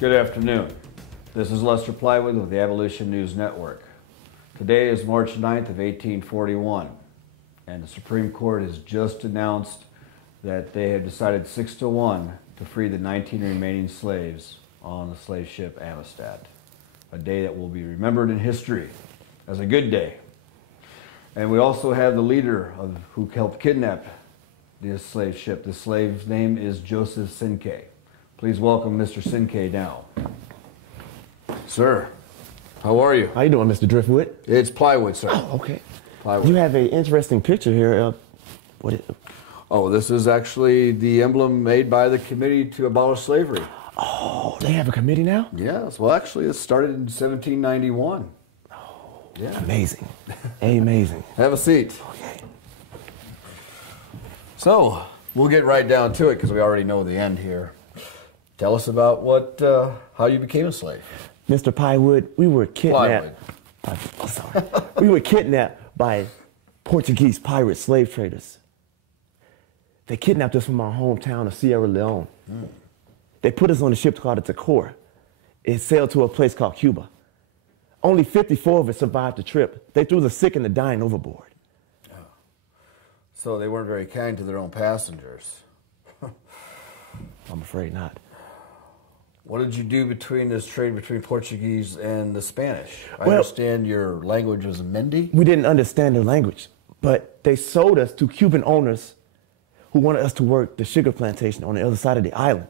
Good afternoon. This is Lester Plywood with the Abolition News Network. Today is March 9th of 1841, and the Supreme Court has just announced that they have decided 6-1 to free the 19 remaining slaves on the slave ship Amistad, a day that will be remembered in history as a good day. And we also have the leader who helped kidnap this slave ship. The slave's name is Joseph Cinqué. Please welcome Mr. Cinqué now. Sir, how are you? How you doing, Mr. Driftwood? It's Plywood, sir. Oh, okay. Plywood. You have an interesting picture here. Oh, this is actually the emblem made by the Committee to Abolish Slavery. Oh, they have a committee now? Yes. Well, actually, it started in 1791. Oh, yeah. Amazing. Amazing. Have a seat. Okay. So, we'll get right down to it because we already know the end here. Tell us about how you became a slave. Mr. Plywood, we were kidnapped. Oh, sorry. We were kidnapped by Portuguese pirate slave traders. They kidnapped us from our hometown of Sierra Leone. They put us on a ship called the Cinqué. It sailed to a place called Cuba. Only 54 of us survived the trip. They threw the sick and the dying overboard. Oh. So they weren't very kind to their own passengers. I'm afraid not. What did you do between this trade between Portuguese and the Spanish? I Well, understand your language was Mende? We didn't understand their language, but they sold us to Cuban owners who wanted us to work the sugar plantation on the other side of the island.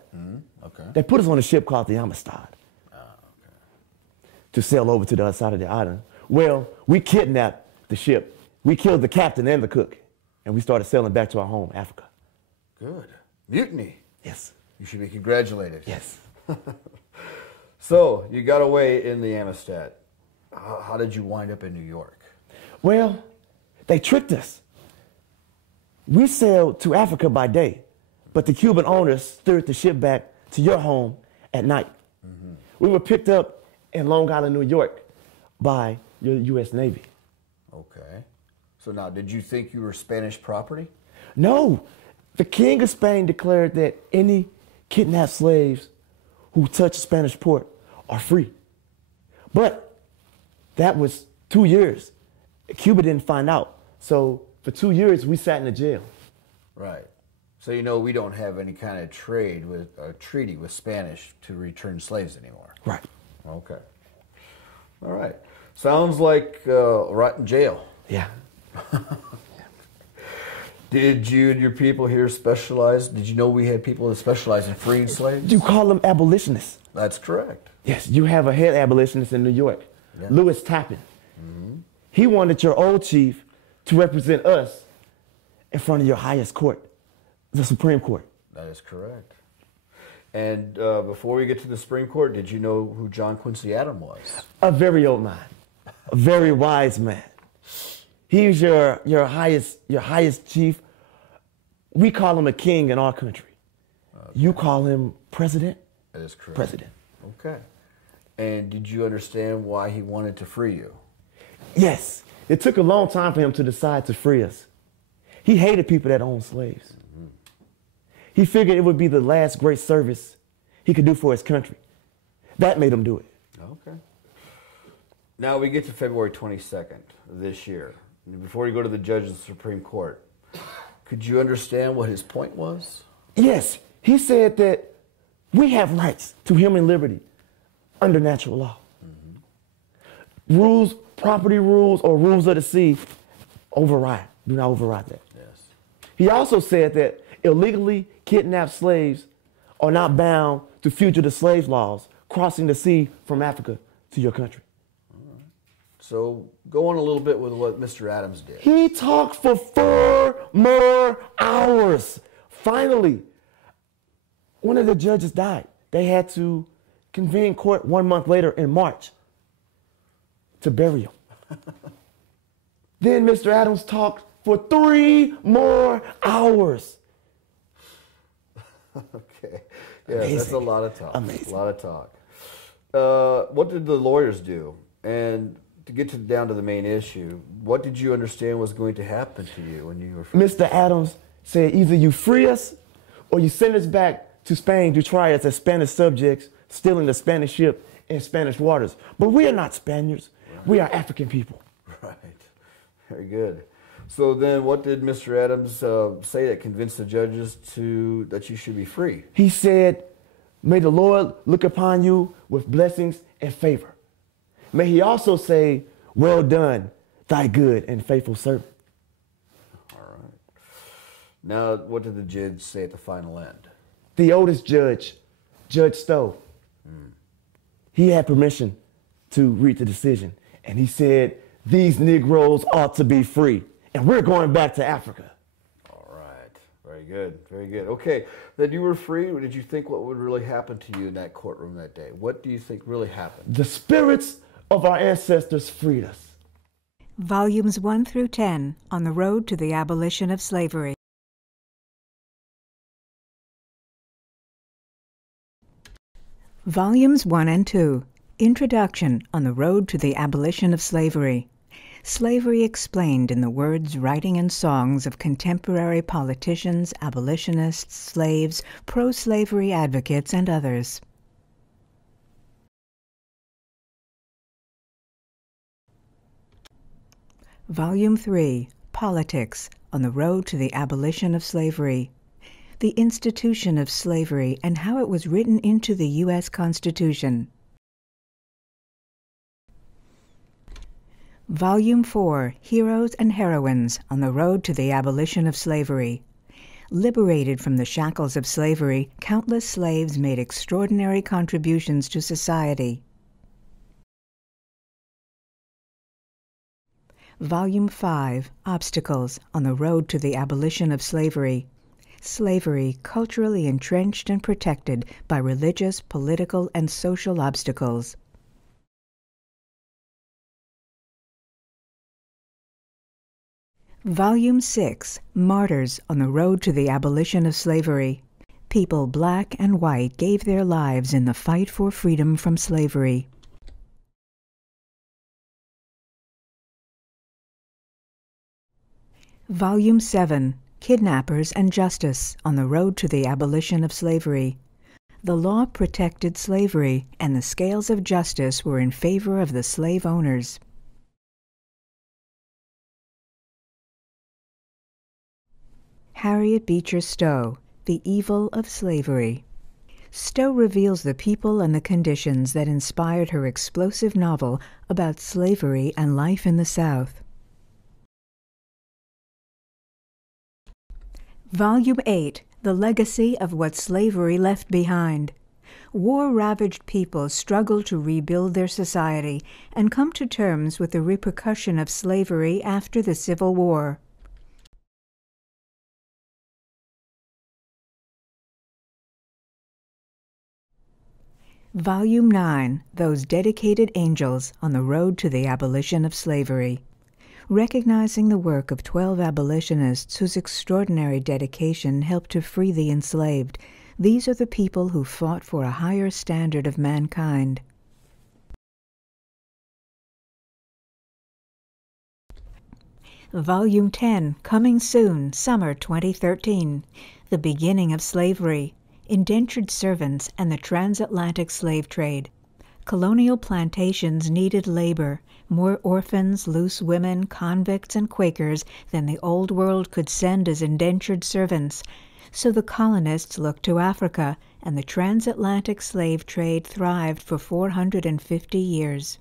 Okay. They put us on a ship called the Amistad to sail over to the other side of the island. Well, we kidnapped the ship. We killed the captain and the cook, and we started sailing back to our home, Africa. Good. Mutiny. Yes. You should be congratulated. Yes. So, you got away in the Amistad. How did you wind up in New York? Well, they tricked us. We sailed to Africa by day, but the Cuban owners steered the ship back to your home at night. We were picked up in Long Island, New York by your U.S. Navy. Okay. So now, did you think you were Spanish property? No. The King of Spain declared that any kidnapped slaves who touch a Spanish port are free. But that was 2 years. Cuba didn't find out. So for 2 years, we sat in a jail. Right. So you know we don't have any kind of trade with a treaty with Spanish to return slaves anymore. Right. Okay. All right. Sounds like rot in jail. Yeah. Did you and your people here specialize? Did you know we had people that specialize in freeing slaves? You call them abolitionists. That's correct. Yes, you have a head abolitionist in New York, Yeah. Lewis Tappan. He wanted your old chief to represent us in front of your highest court, the Supreme Court. That is correct. And before we get to the Supreme Court, did you know who John Quincy Adams was? A very old man, a very wise man. He's your highest chief. We call him a king in our country. Okay. You call him president? That is correct. President. Okay. And did you understand why he wanted to free you? Yes. It took a long time for him to decide to free us. He hated people that owned slaves. He figured it would be the last great service he could do for his country. That made him do it. Okay. Now we get to February 22nd of this year. Before you go to the judge of the Supreme Court, could you understand what his point was? Yes. He said that we have rights to human liberty under natural law. Rules, property rules, or rules of the sea override. Do not override that. Yes. He also said that illegally kidnapped slaves are not bound to fugitive slave laws crossing the sea from Africa to your country. So go on a little bit with what Mr. Adams did. He talked for 4 more hours. Finally, one of the judges died. They had to convene court 1 month later in March to bury him. Then Mr. Adams talked for 3 more hours. Okay. Yeah, Amazing. That's a lot of talk. Amazing. A lot of talk. What did the lawyers do? And to get down to the main issue, what did you understand was going to happen to you when you were free? Mr. Adams said either you free us or you send us back to Spain to try us as Spanish subjects, stealing the Spanish ship in Spanish waters. But we are not Spaniards. We are African people. Right. Very good. So then what did Mr. Adams say that convinced the judges that you should be free? He said, may the Lord look upon you with blessings and favor. May he also say, well done, thy good and faithful servant. All right. Now, what did the judge say at the final end? The oldest judge, Judge Stowe, he had permission to read the decision. And he said, these Negroes ought to be free. And we're going back to Africa. All right. Very good. Very good. Okay. Then you were free. Did you think what would really happen to you in that courtroom that day? What do you think really happened? The spirits of our ancestors freed us. Volumes 1 through 10 on the road to the abolition of slavery. Volumes 1 and 2. Introduction on the road to the abolition of slavery. Slavery explained in the words, writing, and songs of contemporary politicians, abolitionists, slaves, pro-slavery advocates, and others. Volume 3. Politics on the road to the abolition of slavery. The institution of slavery and how it was written into the U.S. Constitution. Volume 4. Heroes and Heroines on the Road to the Abolition of Slavery. Liberated from the shackles of slavery, countless slaves made extraordinary contributions to society. Volume 5. Obstacles on the Road to the Abolition of Slavery. Slavery culturally entrenched and protected by religious, political, and social obstacles. Volume 6. Martyrs on the Road to the Abolition of Slavery. People black and white gave their lives in the fight for freedom from slavery. Volume 7. Kidnappers and Justice on the Road to the Abolition of Slavery. The law protected slavery, and the scales of justice were in favor of the slave owners. Harriet Beecher Stowe, The Evil of Slavery. Stowe reveals the people and the conditions that inspired her explosive novel about slavery and life in the South. Volume 8. The Legacy of What Slavery Left Behind. War-ravaged people struggle to rebuild their society and come to terms with the repercussion of slavery after the Civil War. Volume 9. Those Dedicated Angels on the Road to the Abolition of Slavery. Recognizing the work of 12 abolitionists whose extraordinary dedication helped to free the enslaved, these are the people who fought for a higher standard of mankind. Volume 10, coming soon, summer 2013. The Beginning of Slavery. Indentured servants and the transatlantic slave trade. Colonial plantations needed labor, more orphans, loose women, convicts, and Quakers than the Old World could send as indentured servants. So the colonists looked to Africa, and the transatlantic slave trade thrived for 450 years.